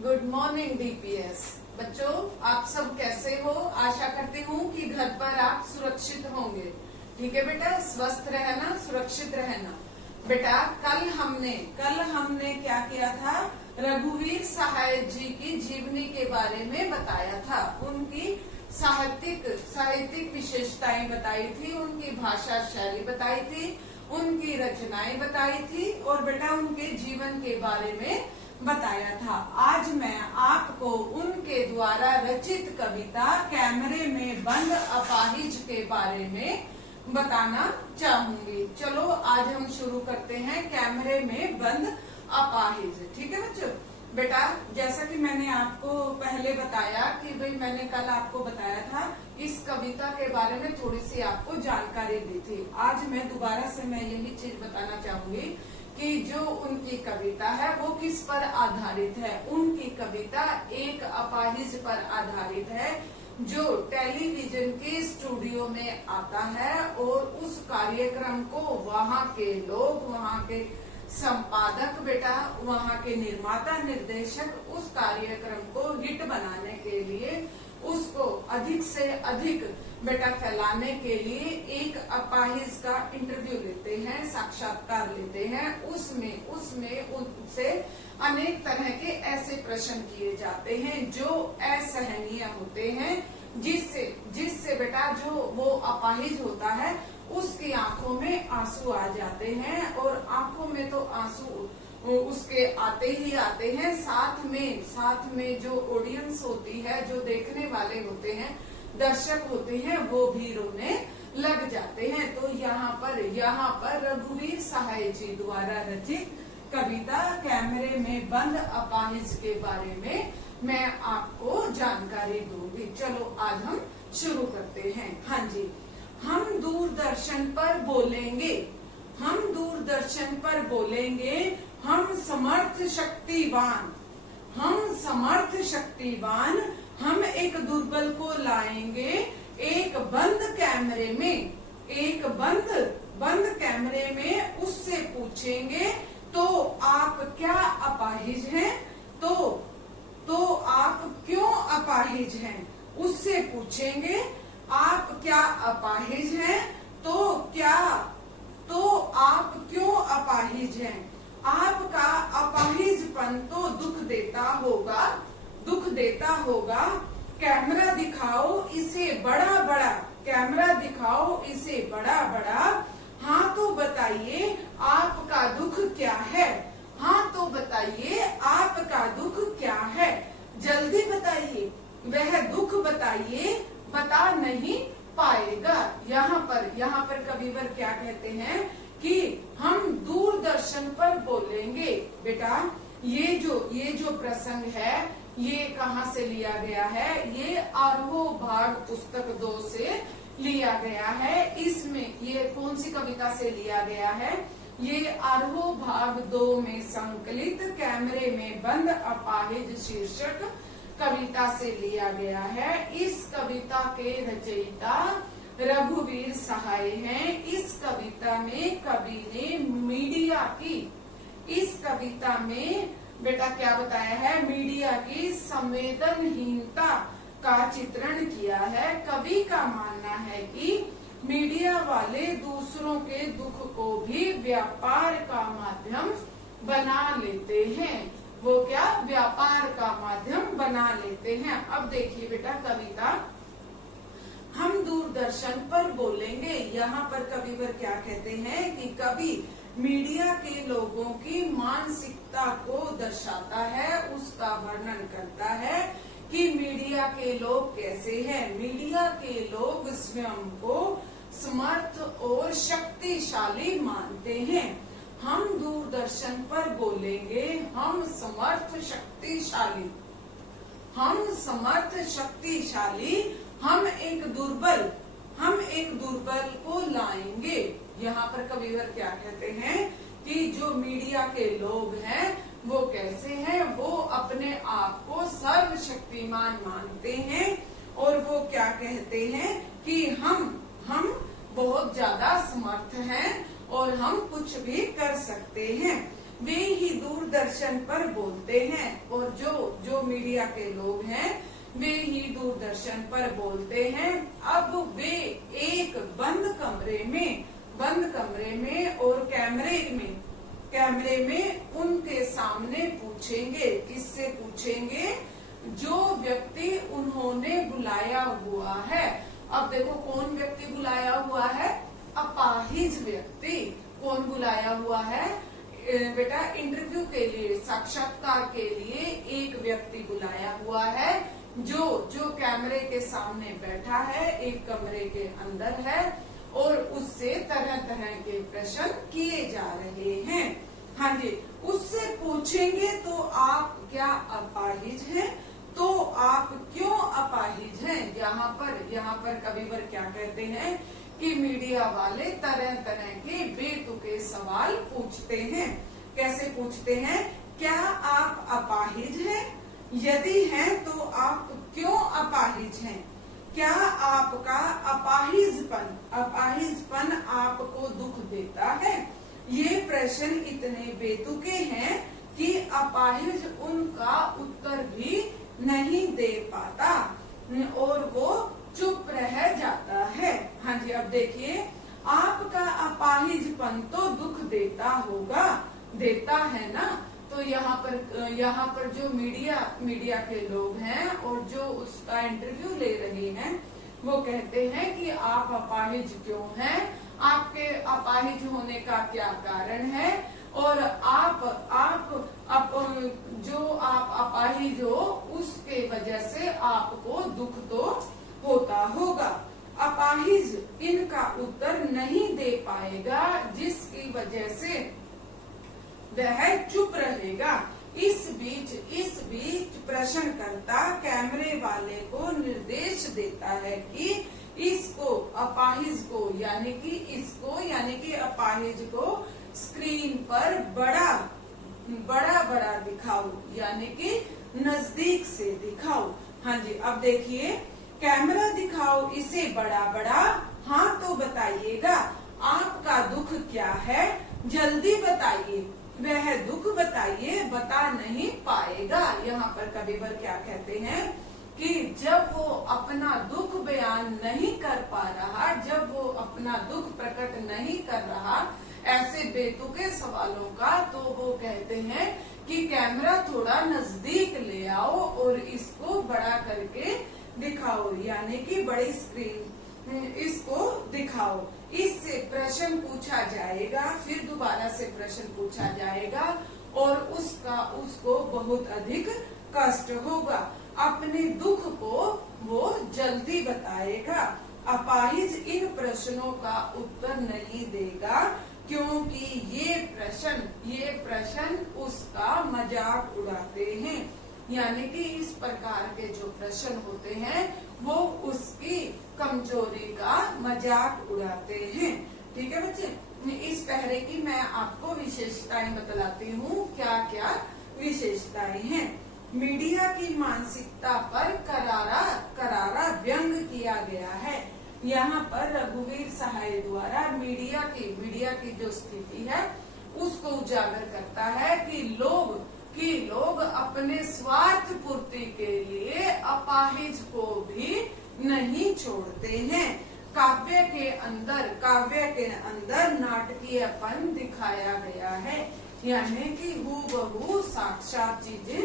Good morning DPS बच्चों, आप सब कैसे हो। आशा करती हूँ कि घर पर आप सुरक्षित होंगे। ठीक है बेटा, स्वस्थ रहना, सुरक्षित रहना। बेटा कल हमने क्या किया था, रघुवीर सहाय जी की जीवनी के बारे में बताया था। उनकी साहित्यिक विशेषताएं बताई थी, उनकी भाषा शैली बताई थी, उनकी रचनाएं बताई थी और बेटा उनके जीवन के बारे में बताया था। आज मैं आपको उनके द्वारा रचित कविता कैमरे में बंद अपाहिज के बारे में बताना चाहूंगी। चलो आज हम शुरू करते हैं कैमरे में बंद अपाहिज। ठीक है बच्चों। बेटा जैसा कि मैंने आपको पहले बताया कि भाई मैंने कल आपको बताया था इस कविता के बारे में थोड़ी सी आपको जानकारी दी थी। आज मैं दोबारा से यही चीज बताना चाहूंगी कि जो उनकी कविता है वो किस पर आधारित है। उनकी कविता एक अपाहिज पर आधारित है जो टेलीविजन के स्टूडियो में आता है और उस कार्यक्रम को वहाँ के लोग, वहाँ के संपादक बेटा, वहाँ के निर्माता निर्देशक उस कार्यक्रम को हिट बनाने के लिए, उसको अधिक से अधिक बेटा फैलाने के लिए एक अपाहिज का इंटरव्यू लेते हैं, साक्षात्कार लेते हैं। उसमें उनसे अनेक तरह के ऐसे प्रश्न किए जाते हैं जो असहनीय होते हैं, जिससे बेटा जो वो अपाहिज होता है उसकी आंखों में आंसू आ जाते हैं और आंखों में तो आंसू उसके आते ही आते हैं, साथ में जो ऑडियंस होती है, जो देखने वाले होते हैं, दर्शक होते हैं, वो भी रोने लग जाते हैं। तो यहाँ पर रघुवीर सहाय जी द्वारा रचित कविता कैमरे में बंद अपाहिज के बारे में मैं आपको जानकारी दूंगी। चलो आज हम शुरू करते हैं। हाँ जी, हम दूरदर्शन पर बोलेंगे, हम समर्थ शक्तिवान, हम एक दुर्बल को लाएंगे एक बंद कैमरे में उससे पूछेंगे तो आप क्या अपाहिज हैं, तो आप क्यों अपाहिज हैं। उससे पूछेंगे आप क्या अपाहिज हैं, तो आप क्यों अपाहिज हैं। आपका अपाहिजपन तो दुख देता होगा। कैमरा दिखाओ इसे बड़ा बड़ा, हाँ तो बताइए आपका दुख क्या है, जल्दी बताइए, वह दुख बताइए, बता नहीं पाएगा। यहाँ पर कविवर क्या कहते हैं कि हम दूरदर्शन पर बोलेंगे। बेटा ये जो प्रसंग है ये कहाँ से लिया गया है, ये आरोह भाग पुस्तक 2 से लिया गया है। इसमें ये कौन सी कविता से लिया गया है, ये आरोह भाग 2 में संकलित कैमरे में बंद अपाहिज शीर्षक कविता से लिया गया है। इस कविता के रचयिता रघुवीर सहाय हैं। इस कविता में कवि ने मीडिया की, इस कविता में बेटा क्या बताया है, मीडिया की संवेदनहीनता का चित्रण किया है। कवि का मानना है कि मीडिया वाले दूसरों के दुख को भी व्यापार का माध्यम बना लेते हैं। वो क्या व्यापार का माध्यम बना लेते हैं। अब देखिए बेटा कविता, हम दूरदर्शन पर बोलेंगे। यहाँ पर कविवर क्या कहते हैं कि कवि मीडिया के लोगों की मानसिकता को दर्शाता है, उसका वर्णन करता है कि मीडिया के लोग कैसे हैं। मीडिया के लोग स्वयं को समर्थ और शक्तिशाली मानते हैं। हम दूरदर्शन पर बोलेंगे, हम समर्थ शक्तिशाली, हम एक दुर्बल को लाएंगे। यहाँ पर कविवर क्या कहते हैं कि जो मीडिया के लोग हैं वो कैसे हैं, वो अपने आप को सर्वशक्तिमान मानते हैं और वो क्या कहते हैं कि हम बहुत ज्यादा समर्थ हैं और हम कुछ भी कर सकते हैं। वे ही दूरदर्शन पर बोलते हैं। और जो मीडिया के लोग हैं वे ही दूरदर्शन पर बोलते हैं। अब वे एक बंद कमरे में और कैमरे में उनके सामने पूछेंगे। किससे पूछेंगे? जो व्यक्ति उन्होंने बुलाया हुआ है। अब देखो कौन व्यक्ति बुलाया हुआ है? अपाहिज व्यक्ति। कौन बुलाया हुआ है बेटा? इंटरव्यू के लिए, साक्षात्कार के लिए एक व्यक्ति बुलाया हुआ है जो कैमरे के सामने बैठा है, एक कमरे के अंदर है और उससे तरह तरह के प्रश्न किए जा रहे हैं। हाँ जी, उससे पूछेंगे तो आप क्या अपाहिज हैं? तो आप क्यों अपाहिज हैं? यहाँ पर कविवर क्या कहते हैं कि मीडिया वाले तरह तरह के बेतुके सवाल पूछते हैं। कैसे पूछते हैं? क्या आप अपाहिज हैं? यदि हैं तो आप क्यों अपाहिज हैं? क्या आपका अपाहिजपन आपको दुख देता है? ये प्रश्न इतने बेतुके हैं कि अपाहिज उनका उत्तर भी नहीं दे पाता और वो चुप रह जाता है। हाँ जी, अब देखिए, आपका अपाहिजपन तो दुख देता है ना। तो यहाँ पर जो मीडिया के लोग हैं और जो उसका इंटरव्यू ले रहे हैं वो कहते हैं कि आप अपाहिज क्यों हैं? आपके अपाहिज होने का क्या कारण है? और आप अपाहिज हो उसके वजह से आपको दुख तो होता होगा। अपाहिज इनका उत्तर नहीं दे पाएगा जिसकी वजह से वह चुप रहेगा। इस बीच प्रश्नकर्ता कैमरे वाले को निर्देश देता है कि इसको अपाहिज को यानी कि अपाहिज को स्क्रीन पर बड़ा दिखाओ, यानी कि नजदीक से दिखाओ। हाँ जी, अब देखिए, कैमरा दिखाओ इसे बड़ा। हाँ तो बताइएगा आपका दुख क्या है? जल्दी बताइए। वह दुख बताइए, बता नहीं पाएगा। यहाँ पर कविवर क्या कहते हैं कि जब वो अपना दुख बयान नहीं कर पा रहा, जब वो अपना दुख प्रकट नहीं कर रहा ऐसे बेतुके सवालों का, तो वो कहते हैं कि कैमरा थोड़ा नजदीक ले आओ और इसको बड़ा करके दिखाओ, यानी कि बड़ी स्क्रीन इसको दिखाओ। इससे प्रश्न पूछा जाएगा, फिर दोबारा से प्रश्न पूछा जाएगा और उसको बहुत अधिक कष्ट होगा। अपने दुख को वो जल्दी बताएगा। अपाहिज इन प्रश्नों का उत्तर नहीं देगा क्योंकि ये प्रश्न उसका मजाक उड़ाते हैं। यानी कि इस प्रकार के जो प्रश्न होते हैं वो उसकी कमजोरी का मजाक उड़ाते हैं। ठीक है बच्चे, इस पहरे की मैं आपको विशेषताएं बतलाती हूँ। क्या क्या विशेषताएं हैं? मीडिया की मानसिकता पर करारा व्यंग किया गया है। यहाँ पर रघुवीर सहाय द्वारा मीडिया की जो स्थिति है उसको उजागर करता है कि लोग अपने स्वार्थ पूर्ति के लिए अपाहिज को भी नहीं छोड़ते हैं। काव्य के अंदर नाटकीयपन दिखाया गया है, यानी कि हूबहू साक्षात चीजें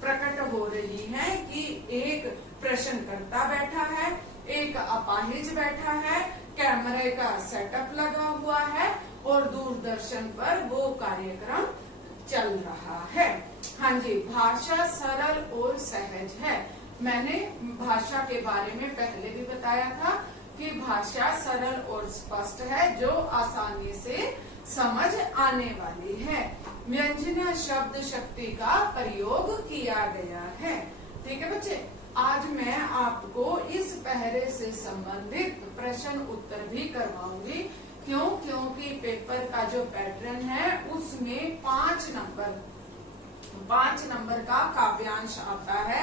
प्रकट हो रही हैं कि एक प्रश्नकर्ता बैठा है, एक अपाहिज बैठा है, कैमरे का सेटअप लगा हुआ है और दूरदर्शन पर वो कार्यक्रम चल रहा है। हाँ जी, भाषा सरल और सहज है। मैंने भाषा के बारे में पहले भी बताया था कि भाषा सरल और स्पष्ट है, जो आसानी से समझ आने वाली है। व्यंजना शब्द शक्ति का प्रयोग किया गया है। ठीक है बच्चे, आज मैं आपको इस पहरे से संबंधित प्रश्न उत्तर भी करवाऊंगी। क्योंकि पेपर का जो पैटर्न है उसमें 5 नंबर का काव्यांश आता है।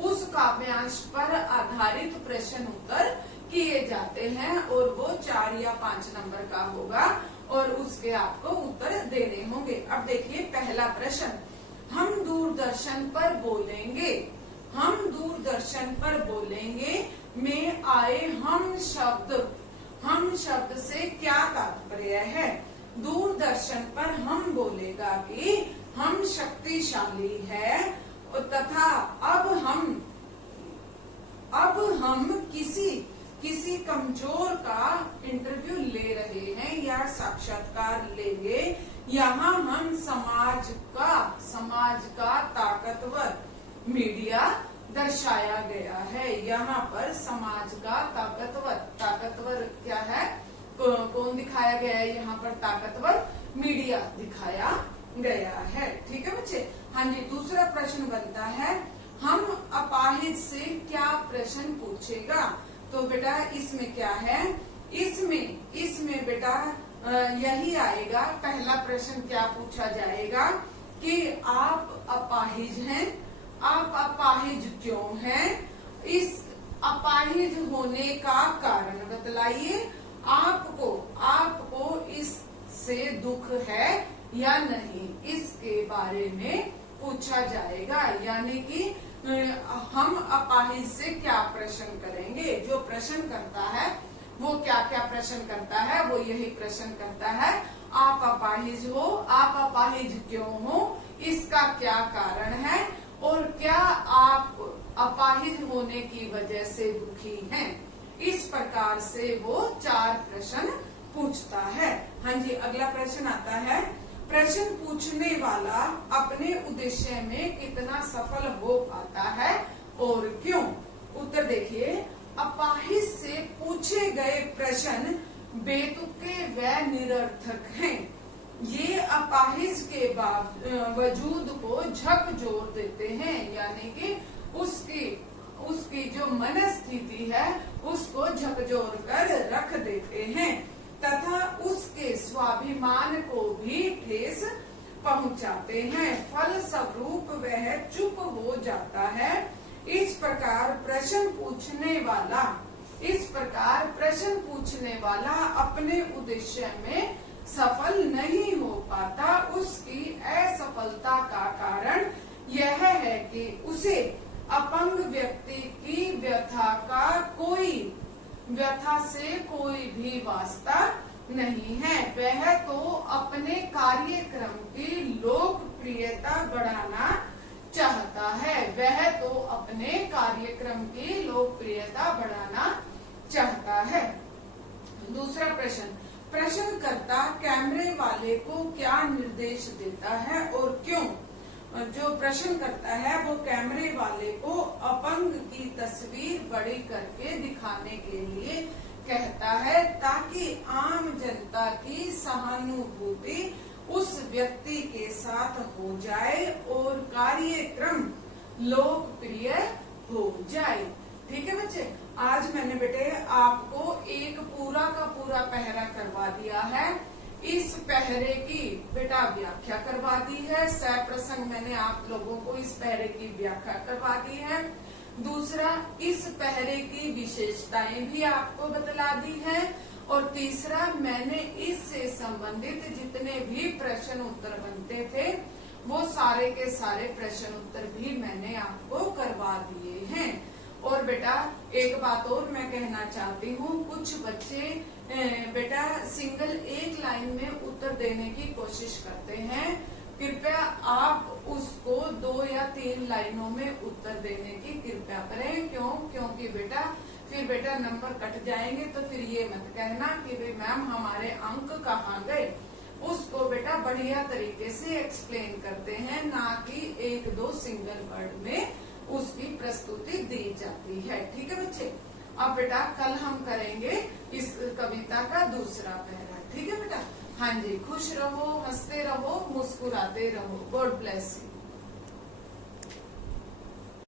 उस काव्यांश पर आधारित प्रश्न उत्तर किए जाते हैं और वो 4 या 5 नंबर का होगा। और उसके आपको उत्तर देने होंगे। अब देखिए पहला प्रश्न, हम दूरदर्शन पर बोलेंगे, हम दूरदर्शन पर बोलेंगे में आए हम शब्द से क्या तात्पर्य है? दूरदर्शन पर हम बोलेगा कि हम शक्तिशाली है तथा अब हम किसी कमजोर का इंटरव्यू ले रहे हैं या साक्षात्कार लेंगे। यहाँ हम समाज का ताकतवर मीडिया दर्शाया गया है। यहाँ पर समाज का ताकतवर क्या है, कौन दिखाया गया है? यहाँ पर ताकतवर मीडिया दिखाया गया है। ठीक है बच्चे। हाँ जी, दूसरा प्रश्न बनता है, हम अपाहिज से क्या प्रश्न पूछेगा? तो बेटा इसमें क्या है, इसमें बेटा यही आएगा। पहला प्रश्न क्या पूछा जाएगा कि आप अपाहिज हैं, आप अपाहिज क्यों हैं? इस अपाहिज होने का कारण बतलाइए। आपको इससे दुख है या नहीं, इसके बारे में पूछा जाएगा। यानी कि हम अपाहिज से क्या प्रश्न करेंगे। जो प्रश्न करता है वो क्या क्या प्रश्न करता है, वो यही प्रश्न करता है, आप अपाहिज हो, आप अपाहिज क्यों हो, इसका क्या कारण है और क्या आप अपाहिज होने की वजह से दुखी हैं। इस प्रकार से वो 4 प्रश्न पूछता है। हाँ जी, अगला प्रश्न आता है, प्रश्न पूछने वाला अपने उद्देश्य में कितना सफल हो पाता है और क्यों? उत्तर देखिए, अपाहिज से पूछे गए प्रश्न बेतुके व निरर्थक हैं। ये अपाहिज के वजूद को झकझोर देते हैं, यानी कि उसकी जो मनस्थिति है उसको झकझोर कर रख देते हैं तथा उसके स्वाभिमान को भी ठेस पहुंचाते हैं। फलस्वरूप वह चुप हो जाता है। इस प्रकार प्रश्न पूछने वाला अपने उद्देश्य में सफल नहीं हो पाता। उसकी असफलता का कारण यह है कि उसे अपंग व्यक्ति की व्यथा से कोई भी वास्ता नहीं है। वह तो अपने कार्यक्रम की लोकप्रियता बढ़ाना चाहता है। दूसरा प्रश्न, प्रश्नकर्ता कैमरे वाले को क्या निर्देश देता है और क्यों? जो प्रश्न करता है वो कैमरे वाले को अपंग की तस्वीर बड़ी करके दिखाने के लिए कहता है ताकि आम जनता की सहानुभूति उस व्यक्ति के साथ हो जाए और कार्यक्रम लोकप्रिय हो जाए। ठीक है बच्चे, आज मैंने बेटे आपको एक पूरा का पूरा पहरा करवा दिया है। इस पहरे की बेटा व्याख्या करवा दी है। सप्रसंग मैंने आप लोगों को इस पहरे की व्याख्या करवा दी है। दूसरा, इस पहरे की विशेषताएं भी आपको बतला दी है। और तीसरा, मैंने इससे संबंधित जितने भी प्रश्न उत्तर बनते थे वो सारे के सारे प्रश्न उत्तर भी मैंने आपको करवा दिए हैं। और बेटा एक बात और मैं कहना चाहती हूँ, कुछ बच्चे बेटा सिंगल एक लाइन में उत्तर देने की कोशिश करते हैं। कृपया आप उसको 2 या 3 लाइनों में उत्तर देने की कृपया करें। क्योंकि फिर बेटा नंबर कट जाएंगे। तो फिर ये मत कहना कि भाई मैम हमारे अंक कहाँ गए। उसको बेटा बढ़िया तरीके से एक्सप्लेन करते हैं, ना कि 1-2 सिंगल वर्ड में उसकी प्रस्तुति दी जाती है। ठीक है बच्चे, अब बेटा कल हम करेंगे इस कविता का दूसरा पहरा। ठीक है बेटा। हाँ जी, खुश रहो, हंसते रहो, मुस्कुराते रहो। God bless you.